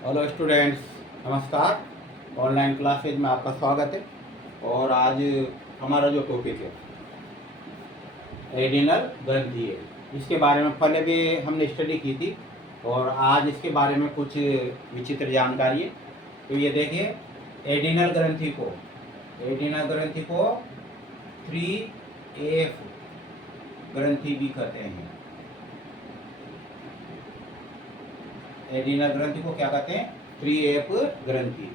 Hello students, नमस्कार। Online classes में आपका स्वागत है। और आज हमारा जो टॉपिक है एडिनल ग्रंथि है, इसके बारे में पहले भी हमने स्टडी की थी और आज इसके बारे में कुछ विचित्र जानकारी है। तो ये देखिए, एडिनल ग्रंथि को 3F ग्रंथि भी कहते हैं। एडिनल ग्रंथि को क्या कहते हैं? 3F ग्रंथि।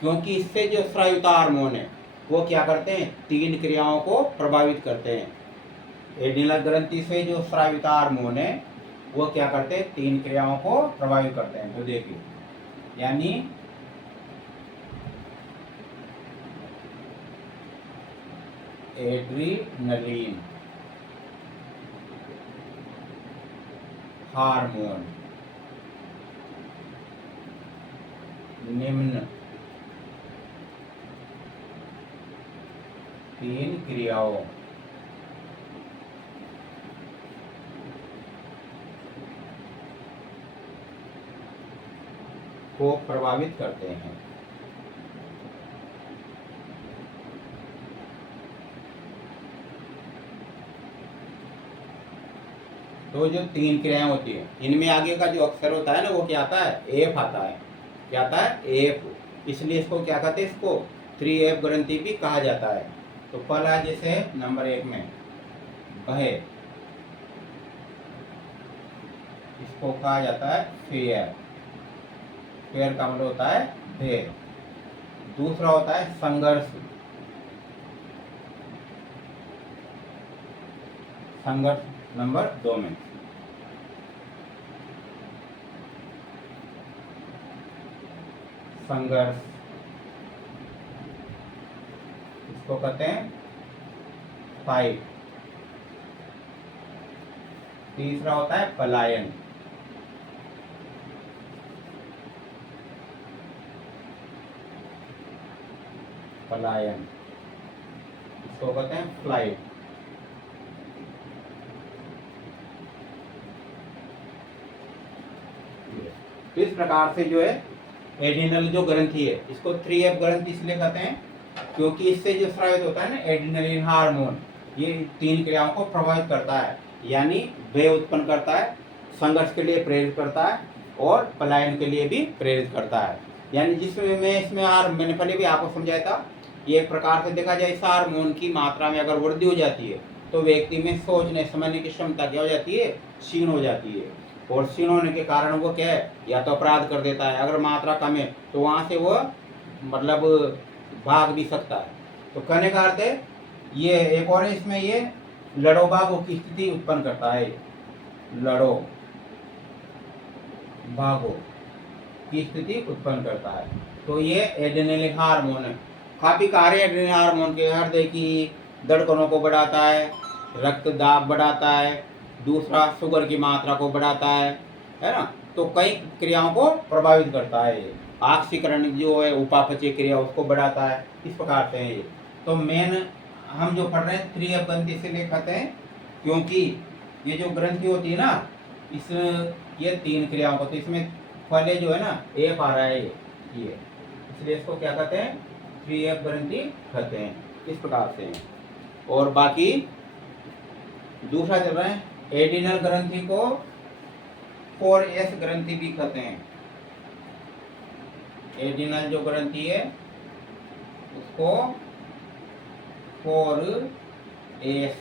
क्योंकि इससे जो स्राविता हार्मोन है वो क्या करते हैं? 3 क्रियाओं को प्रभावित करते हैं। एडिनल ग्रंथि से जो स्राविता हार्मोन है वो क्या करते हैं? 3 क्रियाओं को प्रभावित करते हैं। तो देखिए, यानी एड्रीनलिन हार्मोन निम्न 3 क्रियाओं को प्रभावित करते हैं। तो जो 3 क्रियाएं होती है इनमें आगे का जो अक्षर होता है ना वो क्या आता है? एफ आता है। क्या आता है? एफ। इसलिए इसको क्या कहते हैं? इसको 3F ग्रंथि भी कहा जाता है। तो पहला जैसे नंबर 1 में बहे, इसको कहा जाता है फेयर। फेयर का मतलब होता है भेद। दूसरा होता है संघर्ष। संघर्ष नंबर 2 में। संघर्ष, इसको कहते हैं फाइट। तीसरा होता है पलायन। पलायन, इसको कहते हैं फ्लाइट। तो इस प्रकार से जो है एडिनल जो ग्रंथि है इसको 3F ग्रंथि इसलिए कहते हैं क्योंकि इससे जो स्रावित होता है ना एडिनलिन हार्मोन, ये 3 क्रियाओं को प्रभावित करता है। यानी भय उत्पन्न करता है, संघर्ष के लिए प्रेरित करता है और पलायन के लिए भी प्रेरित करता है। यानी जिसमें मैंने पहले भी आपको समझाया था, ये एक प्रकार से देखा जाए इस हार्मोन की मात्रा में अगर वृद्धि हो जाती है तो व्यक्ति में सोचने समझने की क्षमता क्या हो जाती है? क्षीण हो जाती है। और क्षीण होने के कारण वो क्या है? या तो अपराध कर देता है, अगर मात्रा कम है तो वहाँ से वो मतलब भाग भी सकता है। तो कहने का अर्थ है ये एक और इसमें ये लड़ो भागो की स्थिति उत्पन्न करता है। लड़ो भागो की स्थिति उत्पन्न करता है। तो ये एड्रेनलिन हार्मोन है। काफी कार्य एड्रेनलिन हार्मोन के हृदय की धड़कनों को बढ़ाता है, रक्त दाब बढ़ाता है, दूसरा शुगर की मात्रा को बढ़ाता है ना। तो कई क्रियाओं को प्रभावित करता है। ऑक्सीकरण जो है उपापचय क्रिया उसको बढ़ाता है। इस प्रकार से है ये। तो मेन हम जो पढ़ रहे हैं 3F ग्रंथि इसलिए कहते हैं क्योंकि ये जो ग्रंथि होती है ना इस ये 3 क्रियाओं को, तो इसमें पहले जो है ना एफ आ रहा है ये, इसलिए इसको क्या कहते हैं? 3F ग्रंथि कहते हैं। इस प्रकार से। और बाकी दूसरा चल रहा है एडिनल ग्रंथि को 4S ग्रंथि भी कहते हैं। एडिनल जो ग्रंथि है उसको 4S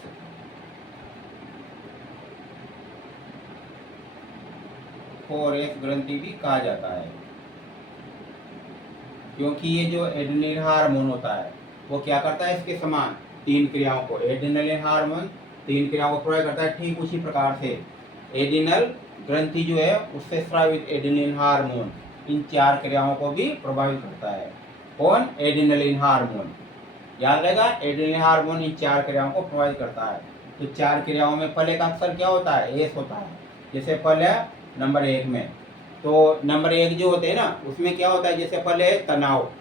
ग्रंथि भी कहा जाता है। क्योंकि ये जो एड्रेनलिन हार्मोन होता है वो क्या करता है? इसके समान 3 क्रियाओं को, एड्रेनलिन हार्मोन 3 क्रियाओं को प्रभावित करता है। ठीक उसी प्रकार से एडिनल ग्रंथि जो है उससे स्रावित एड्रेनलिन हार्मोन इन 4 क्रियाओं को भी प्रभावित करता है। कौन? Adrenaline hormone. याद रहेगा, एड्रेनलिन हार्मोन इन 4 क्रियाओं को प्रभावित करता है। तो 4 क्रियाओं में पहले का अक्षर क्या होता है? एस होता है। जैसे पहले नंबर 1 में, तो नंबर 1 जो होते हैं ना उसमें क्या होता है? जैसे पहले तनाव।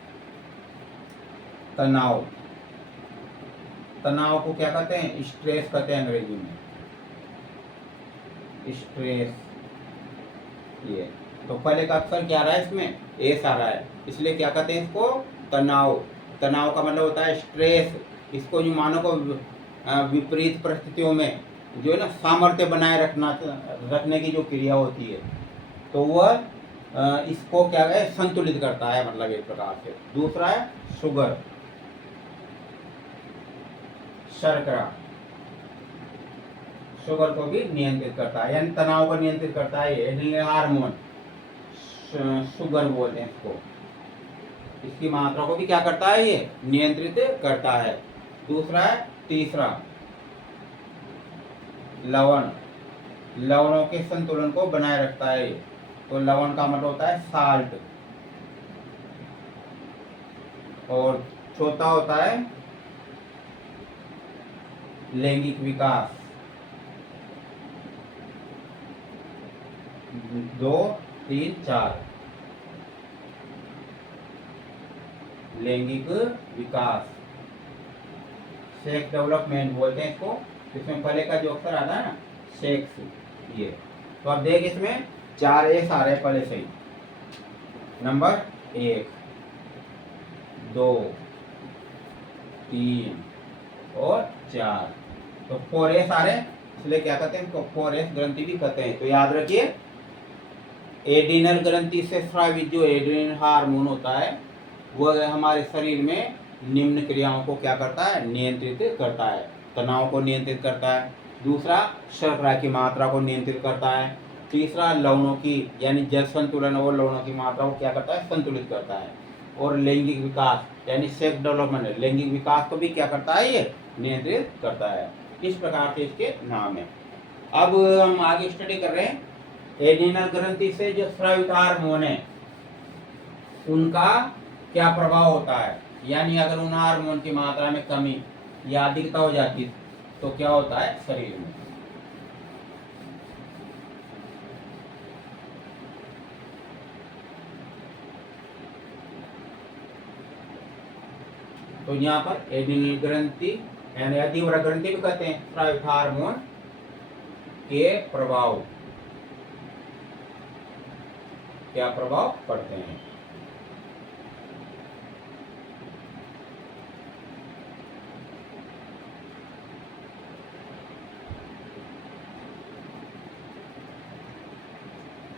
तनाव, तनाव को क्या कहते हैं? स्ट्रेस कहते हैं अंग्रेजी में। स्ट्रेस, ये तो पहले का अक्षर क्या आ रहा है इसमें, एस आ रहा है, इसलिए क्या कहते हैं इसको, तनाव। तनाव का मतलब होता है स्ट्रेस। इसको जो मानव को विपरीत परिस्थितियों में जो है ना सामर्थ्य बनाए रखने की जो क्रिया होती है, तो वह इसको क्या है संतुलित करता है, मतलब एक प्रकार से। दूसरा है शुगर, शर्करा, शुगर को भी नियंत्रित करता है, यानी तनाव को नियंत्रित करता है। एड्रेनलिन हार्मोन शुगर बोलते हैं इसको, इसकी मात्रा को भी क्या करता है, ये नियंत्रित करता है। दूसरा है, तीसरा लवण, लवणों के संतुलन को बनाए रखता है। तो लवण का मतलब होता है साल्ट। और चौथा होता है लैंगिक विकास। 2 3 4 लैंगिक विकास, सेक्स डेवलपमेंट बोलते हैं इसको। इसमें पहले का जो अक्षर आता है ना सेक्स, ये तो अब देख इसमें 4 एस आ रहे हैं पहले से ही। नंबर 1 2 3 और 4, तो 4 एस आ रहे हैं, इसलिए क्या कहते हैं इसको 4 एस ग्रंथि भी कहते हैं। तो याद रखिए, एड्रीनल ग्रंथि से स्रावित जो एड्रीनल हार्मोन होता है वह हमारे शरीर में निम्न क्रियाओं को क्या करता है, नियंत्रित करता है। तनाव को नियंत्रित करता है। दूसरा, शर्करा की मात्रा को नियंत्रित करता है। तीसरा, लवणों की यानी जल संतुलन और लवणों की मात्रा को क्या करता है, संतुलित करता है। और लैंगिक विकास यानी सेक्स डेवलपमेंट, लैंगिक विकास को भी क्या करता है, ये नियंत्रित करता है। इस प्रकार से इसके नाम है। अब हम आगे स्टडी कर रहे हैं एड्रीनल ग्रंथि से जो स्रावित हार्मोन है उनका क्या प्रभाव होता है, यानी अगर उन हार्मोन की मात्रा में कमी या अधिकता हो जाती है तो क्या होता है शरीर में। तो यहाँ पर एड्रीनल ग्रंथि यानी अधिवृक्क ग्रंथि भी कहते हैं स्रावित हार्मोन के प्रभाव, क्या प्रभाव पड़ते हैं।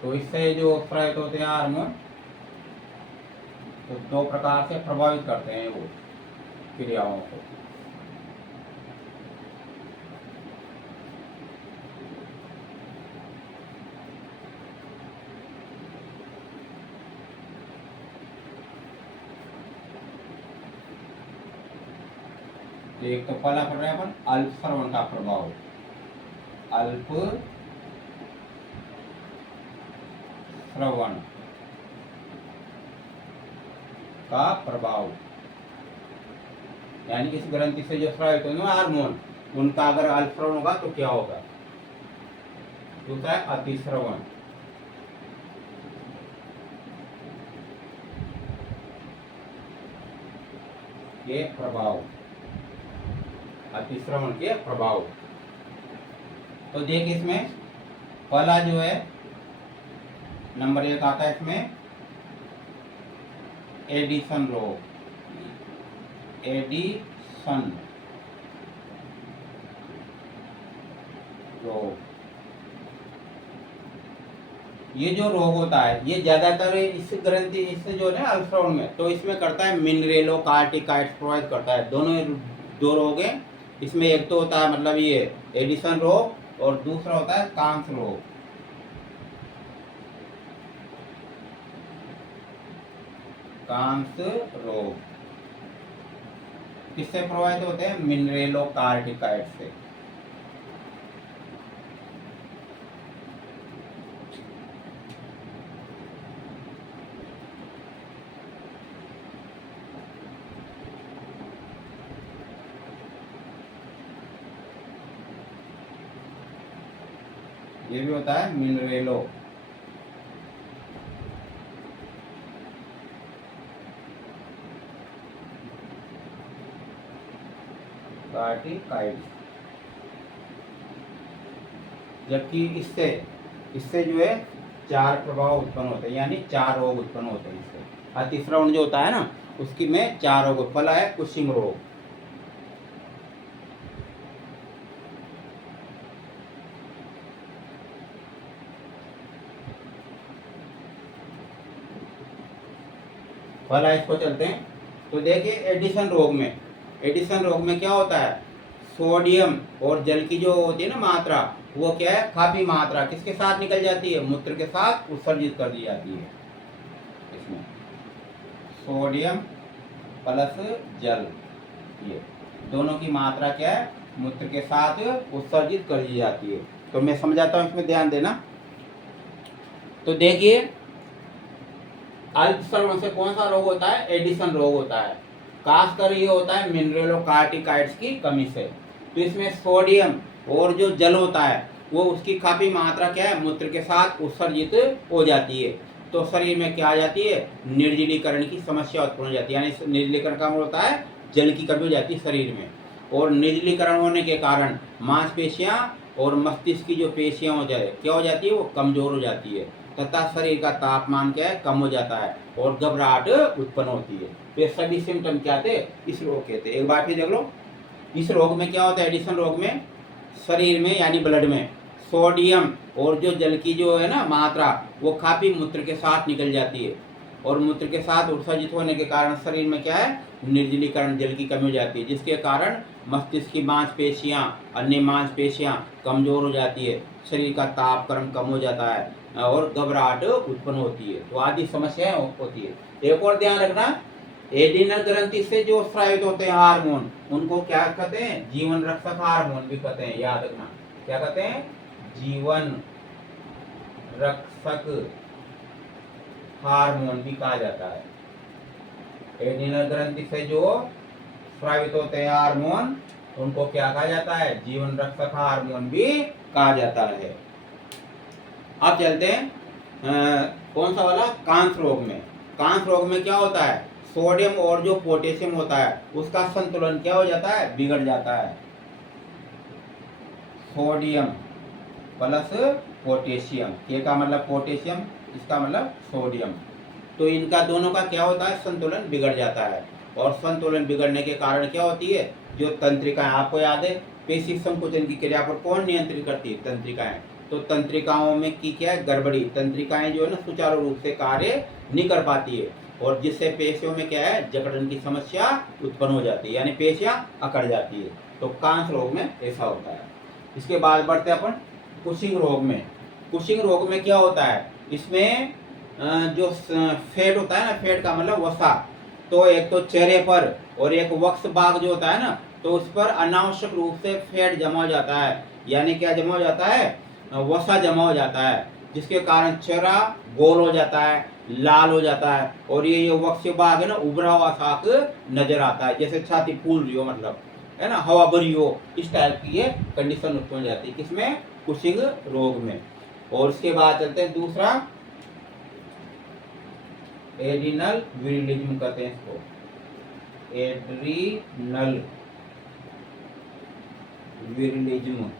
तो इससे जो स्रावित होते हैं हार्मोन, तो 2 प्रकार से प्रभावित करते हैं वो क्रियाओं को। एक तो पहला पढ़ रहे हैं अपन अल्प श्रवण का प्रभाव, अल्प श्रवण का प्रभाव, यानी इस ग्रंथि से जो स्रावित होने वाले हार्मोन उनका अगर अल्प श्रवण होगा तो क्या होगा। दूसरा है अतिश्रवण, के प्रभाव, अतिश्रवण के प्रभाव। तो देख इसमें पहला जो है नंबर 1 आता है इसमें एडिशन रोग, एडिशन रोग। ये जो रोग होता है ये ज्यादातर इस ग्रंथि इससे जो है अल्पश्रवण में, तो इसमें करता है मिनरेलो कार्टिकाइड्स प्रोवाइड करता है। दोनों 2 रोग हैं इसमें। एक तो होता है मतलब ये एडिशन रोग और दूसरा होता है कांस रोग। कांस रोग किससे प्रभावित होते हैं, मिनरेलो कार्टिकाइड से। ये भी होता है मिनरेलो कार्टिकाइड। जबकि इससे जो है 4 प्रभाव उत्पन्न होते हैं, यानी 4 रोग उत्पन्न होते हैं इससे। अतिश्रवण जो होता है ना, उसकी में 4 रोग। पहला है कुशिंग रोग। पहला इसको चलते हैं। तो देखिए एडिशन रोग में क्या होता है, सोडियम और जल की जो होती है ना मात्रा, वो क्या है, काफी मात्रा किसके साथ निकल जाती है, मूत्र के साथ उत्सर्जित कर दी जाती है। इसमें सोडियम प्लस जल, ये दोनों की मात्रा क्या है, मूत्र के साथ उत्सर्जित कर दी जाती है। तो मैं समझाता हूँ, इसमें ध्यान देना। तो देखिए अल्पश्रवण से कौन सा रोग होता है, एडिशन रोग होता है। खासकर ये होता है मिनरलोकार्टिकाइड्स की कमी से। तो इसमें सोडियम और जो जल होता है वो उसकी काफी मात्रा क्या है, मूत्र के साथ उत्सर्जित हो जाती है। तो शरीर में क्या आ जाती है, निर्जलीकरण की समस्या उत्पन्न हो जाती है। यानी निर्जलीकरण का मतलब होता है जल की कमी हो जाती है शरीर में। और निर्जलीकरण होने के कारण मांसपेशियां और मस्तिष्क की जो पेशियां हो जाए क्या हो जाती है, वो कमजोर हो जाती है तथा शरीर का तापमान क्या है, कम हो जाता है और घबराहट उत्पन्न होती है। तो ये सभी सिम्टम क्या थे, इस रोग के थे। एक बार फिर देख लो, इस रोग में क्या होता है, एडिशन रोग में शरीर में यानी ब्लड में सोडियम और जो जल की जो है ना मात्रा, वो काफी मूत्र के साथ निकल जाती है और मूत्र के साथ उत्सर्जित होने के कारण शरीर में क्या है, निर्जलीकरण, जल की कमी हो जाती है, जिसके कारण मस्तिष्क की मांसपेशियां, अन्य मांसपेशियां कमजोर हो जाती है, शरीर का तापक्रम कम हो जाता है और घबराहट उत्पन्न होती है। तो आदि समस्याएं होती है। एक और ध्यान रखना, एडिनल ग्रंथि से जो स्रावित होते हैं हार्मोन, उनको क्या कहते हैं, जीवन रक्षक हार्मोन भी कहते हैं। याद रखना, क्या कहते हैं, जीवन रक्षक हार्मोन भी कहा जाता है। एडिनल ग्रंथि से जो स्रावित होते हैं हार्मोन, उनको क्या कहा जाता है, जीवन रक्षक हार्मोन भी कहा जाता है। अब चलते हैं कौन सा वाला, कांस रोग में। कांस रोग में क्या होता है, सोडियम और जो पोटेशियम होता है उसका संतुलन क्या हो जाता है, बिगड़ जाता है। सोडियम प्लस पोटेशियम, के का मतलब पोटेशियम, इसका मतलब सोडियम। तो इनका दोनों का क्या होता है, संतुलन बिगड़ जाता है। और संतुलन बिगड़ने के कारण क्या होती है, जो तंत्रिकाएं, आपको याद है पेशी संकुचन की क्रिया पर कौन नियंत्रित करती है, तंत्रिकाएं। तो तंत्रिकाओं में की क्या है, गड़बड़ी, तंत्रिकाएं जो है ना सुचारू रूप से कार्य नहीं कर पाती है और जिससे पेशियों में क्या है, जकड़न की समस्या उत्पन्न हो जाती है, यानी पेशियां अकड़ जाती है। तो कांस रोग में ऐसा होता है। इसके बाद बढ़ते हैं अपन कुशिंग रोग में। कुशिंग रोग में क्या होता है, इसमें जो फेट होता है ना, फेट का मतलब वसा, तो एक तो चेहरे पर और एक वक्ष भाग जो होता है ना, तो उस पर अनावश्यक रूप से फेट जमा हो जाता है। यानी क्या जमा हो जाता है, वसा जमा हो जाता है, जिसके कारण चेहरा गोल हो जाता है, लाल हो जाता है और ये वक्ष भाग है ना, उभरा हुआ साक नजर आता है, जैसे छाती फूल रही हो, मतलब है ना, हवा भरी हो, इस टाइप की ये कंडीशन उत्पन्न हो जाती है। किसमें, कुशिंग रोग में। और उसके बाद चलते हैं दूसरा, एड्रिनल विरिलिज्म कहते हैं इसको, एड्रिनल विरिलिज्म।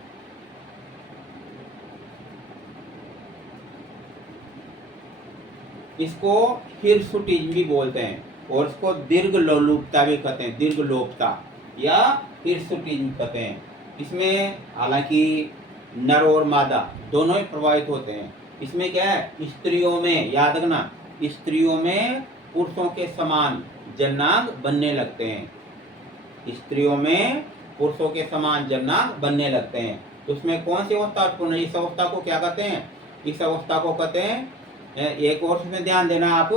इसको हिरसुटिज्म भी बोलते हैं और इसको दीर्घलोलुपता भी कहते हैं, दीर्घलोपता या हिरसुटिज्म कहते हैं। इसमें हालांकि नर और मादा दोनों ही प्रभावित होते हैं। इसमें क्या है, स्त्रियों में, याद रखना, स्त्रियों में पुरुषों के समान जननांग बनने लगते हैं। स्त्रियों में पुरुषों के समान जननांग बनने लगते हैं। तो उसमें कौन सी अवस्था उत्पन्न है, इस अवस्था को क्या कहते हैं, इस अवस्था को कहते हैं, एक और इसमें ध्यान देना आप,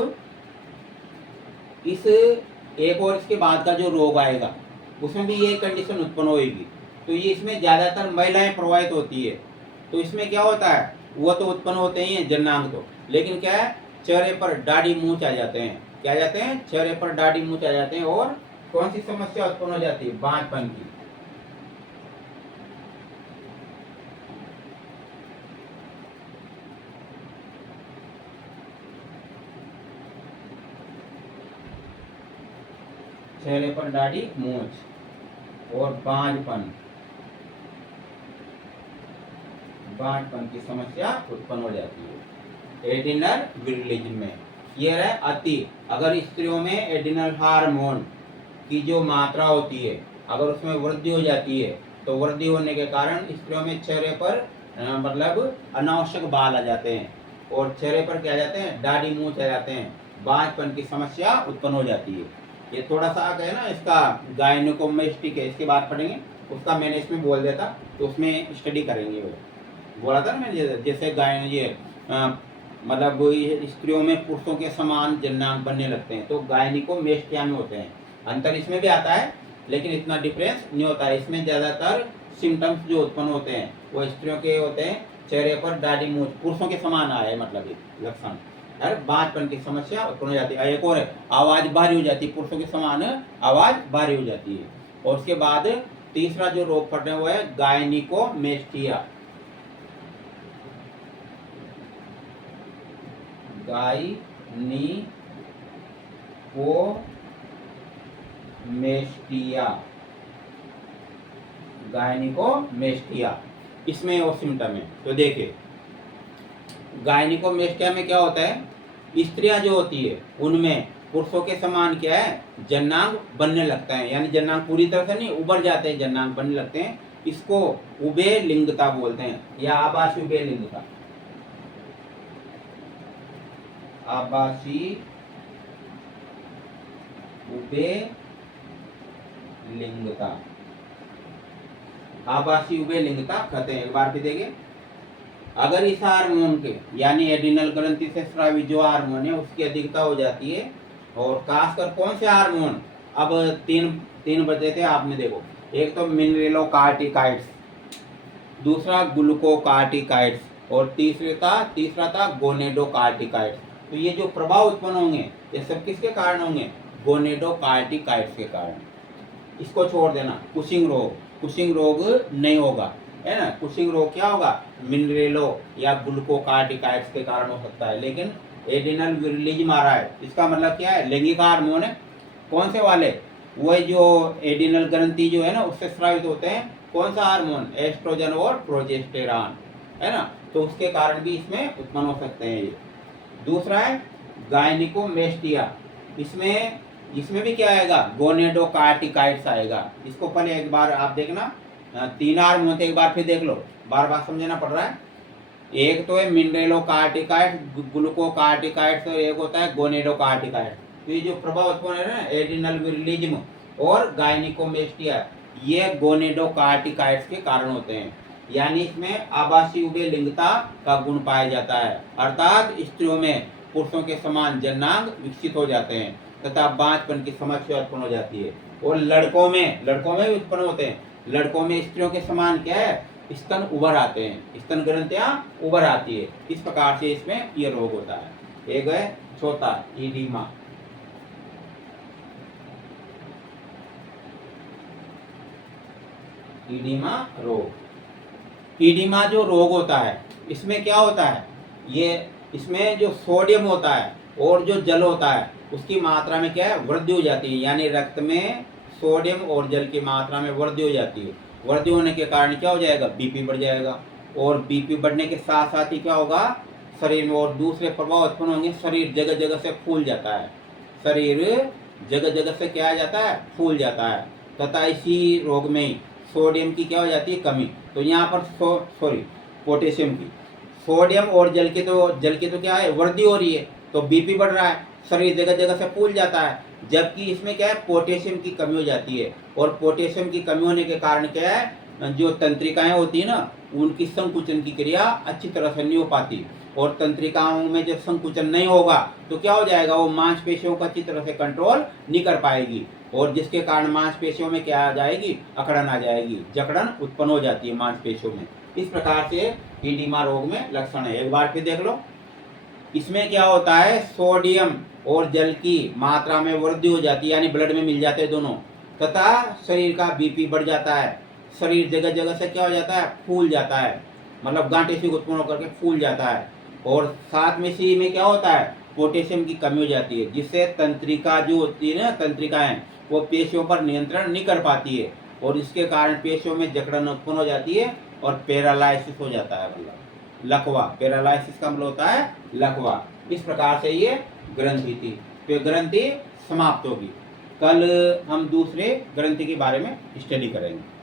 इस एक और इसके बाद का जो रोग आएगा उसमें भी ये कंडीशन उत्पन्न होगी। तो ये इसमें ज्यादातर महिलाएं प्रभावित होती है। तो इसमें क्या होता है, वो तो उत्पन्न होते ही हैं जननांग तो, लेकिन क्या है, चेहरे पर दाढ़ी मूंछ आ जाते हैं। क्या जाते हैं, चेहरे पर दाढ़ी मूंछ आ जाते हैं। और कौन सी समस्या उत्पन्न हो जाती है, बांझपन की। चेहरे पर दाढ़ी मूंछ और बांझपन की समस्या उत्पन्न हो जाती है। एड्रिनल विरलिज्म में। ये है अति। अगर स्त्रियों में एड्रिनल हार्मोन की जो मात्रा होती है अगर उसमें वृद्धि हो जाती है तो वृद्धि होने के कारण स्त्रियों में चेहरे पर मतलब अनावश्यक बाल आ जाते हैं और चेहरे पर क्या आ जाते हैं, दाढ़ी मूंछ आ जाते हैं, बांझपन की समस्या उत्पन्न हो जाती है। ये थोड़ा सा आगे है ना, इसका गायनिकोमेस्टिक है, इसके बाद पढ़ेंगे, उसका मैंने इसमें बोल देता तो उसमें स्टडी करेंगे। वो बोला था ना मैंने, जैसे गायन ये मतलब स्त्रियों में पुरुषों के समान जननांग बनने लगते हैं तो गायनिकोमेस्टिया में होते हैं। अंतर इसमें भी आता है लेकिन इतना डिफरेंस नहीं होता है। इसमें ज़्यादातर सिम्टम्स जो उत्पन्न होते हैं वो स्त्रियों के होते हैं, चेहरे पर दाढ़ी मूंछ, पुरुषों के समान आए मतलब ये लक्षण, है बांझपन की समस्या उत्पन्न हो जाती है। एक और है, आवाज़ भारी हो जाती है, पुरुषों के समान आवाज़ भारी हो जाती है। और उसके बाद तीसरा जो रोग फट रहे वो है गायनिकोमेस्टिया। गायनिकोमेस्टिया इसमें वो सिम्टम है। तो देखिए गायनिकोमेस्टिया में क्या होता है, स्त्रियां जो होती है उनमें पुरुषों के समान क्या है, जननांग बनने लगता है, यानी जननांग पूरी तरह से नहीं, उभर जाते हैं, जननांग बनने लगते हैं। इसको उभय लिंगता बोलते हैं या आभासी उभय लिंगता। आभासी उभय लिंगता, आभासी उभय लिंगता कहते हैं। एक बार भी देखिए, अगर इस हार्मोन के यानी एड्रिनल ग्रंथि से स्रावी जो हार्मोन है उसकी अधिकता हो जाती है, और खासकर कौन से हार्मोन, अब तीन बचे थे आपने देखो, एक तो मिनरेलोकार्टिकाइड्स, दूसरा ग्लूकोकार्टिकाइड्स और तीसरा था गोनेडोकार्टिकाइड्स। तो ये जो प्रभाव उत्पन्न होंगे ये सब किसके कारण होंगे, गोनेडोकार्टिकाइड्स के कारण। इसको छोड़ देना, कुशिंग रोग नहीं होगा, है ना। कुशिंग रोग क्या होगा, मिनरेलो या ग्लूकोकार्टिकाइड्स के कारण हो सकता है। लेकिन एड्रिनल विरलिज्म आ रहा है, इसका मतलब क्या है, लैंगिक हार्मोन है। कौन से वाले, वह जो एड्रिनल ग्रंथि जो है ना उससे स्रावित होते हैं, कौन सा हार्मोन, एस्ट्रोजन और प्रोजेस्टेरॉन, है ना। तो उसके कारण भी इसमें उत्पन्न हो सकते हैं ये। दूसरा है गायनिकोमेस्टिया, इसमें भी क्या आएगा, गोनेडोकार्टिकाइड्स आएगा। इसको पहले एक बार आप देखना, 3 हार्मोन थे, एक बार फिर देख लो, बार बार समझना पड़ रहा है। एक तो है मिनरेलोकार्टिकाइड्स, ग्लूकोकार्टिकाइड्स और एक होता है गोनेडोकार्टिकाइड्स। तो ये जो प्रभाव उत्पन्न है ना एड्रिनल विरलिज्म और गायनिकोमेस्टिया, ये गोनेडोकार्टिकाइड्स के कारण होते हैं। यानी इसमें आभासी उभय लिंगता का गुण पाया जाता है, अर्थात स्त्रियों में पुरुषों के समान जननांग विकसित हो जाते हैं तथा बांझपन की समस्या उत्पन्न हो जाती है। और लड़कों में भी उत्पन्न होते हैं। लड़कों में स्त्रियों के समान क्या है, स्तन उभर आते हैं, स्तन ग्रंथियां उभर आती है। इस प्रकार से इसमें ये रोग होता है। एक है चौथा ईडिमा। ईडिमा रोग, ईडिमा जो रोग होता है इसमें क्या होता है, ये इसमें जो सोडियम होता है और जो जल होता है उसकी मात्रा में क्या है, वृद्धि हो जाती है। यानी रक्त में सोडियम और जल की मात्रा में वृद्धि हो जाती है। वृद्धि होने के कारण क्या हो जाएगा, बीपी बढ़ जाएगा, और बीपी बढ़ने के साथ साथ ही क्या होगा, शरीर में और दूसरे प्रभाव उत्पन्न होंगे। शरीर जगह जगह से फूल जाता है, शरीर जगह जगह से क्या आ जाता है, फूल जाता है। तथा इसी रोग में सोडियम की क्या हो जाती है, कमी। तो यहाँ पर पोटेशियम की, सोडियम और जल की तो क्या है, वृद्धि हो रही है, तो बीपी बढ़ रहा है, शरीर जगह जगह से फूल जाता है। जबकि इसमें क्या है, पोटेशियम की कमी हो जाती है, और पोटेशियम की कमी होने के कारण क्या है, जो तंत्रिकाएं होती है ना उनकी संकुचन की क्रिया अच्छी तरह से नहीं हो पाती। और तंत्रिकाओं में जब संकुचन नहीं होगा तो क्या हो जाएगा, वो मांसपेशियों को अच्छी तरह से कंट्रोल नहीं कर पाएगी, और जिसके कारण मांसपेशियों में क्या आ जाएगी, अकड़न आ जाएगी, जकड़न उत्पन्न हो जाती है मांसपेशियों में। इस प्रकार से ईडिमा रोग में लक्षण है। एक बार फिर देख लो, इसमें क्या होता है, सोडियम और जल की मात्रा में वृद्धि हो जाती है, यानी ब्लड में मिल जाते हैं दोनों, तथा शरीर का बीपी बढ़ जाता है। शरीर जगह जगह से क्या हो जाता है, फूल जाता है, मतलब गांठें सी उत्पन्न होकर के फूल जाता है। और साथ में इसी में क्या होता है, पोटेशियम की कमी हो जाती है, जिससे तंत्रिका जो होती है ना, तंत्रिकाएं वो पेशियों पर नियंत्रण नहीं कर पाती है, और इसके कारण पेशियों में जकड़न उत्पन्न हो जाती है और पैरालाइसिस हो जाता है। मतलब लकवा, पैरालाइसिस का मतलब होता है लकवा। इस प्रकार से ये ग्रंथि थी। तो ये ग्रंथि समाप्त होगी। कल हम दूसरे ग्रंथि के बारे में स्टडी करेंगे।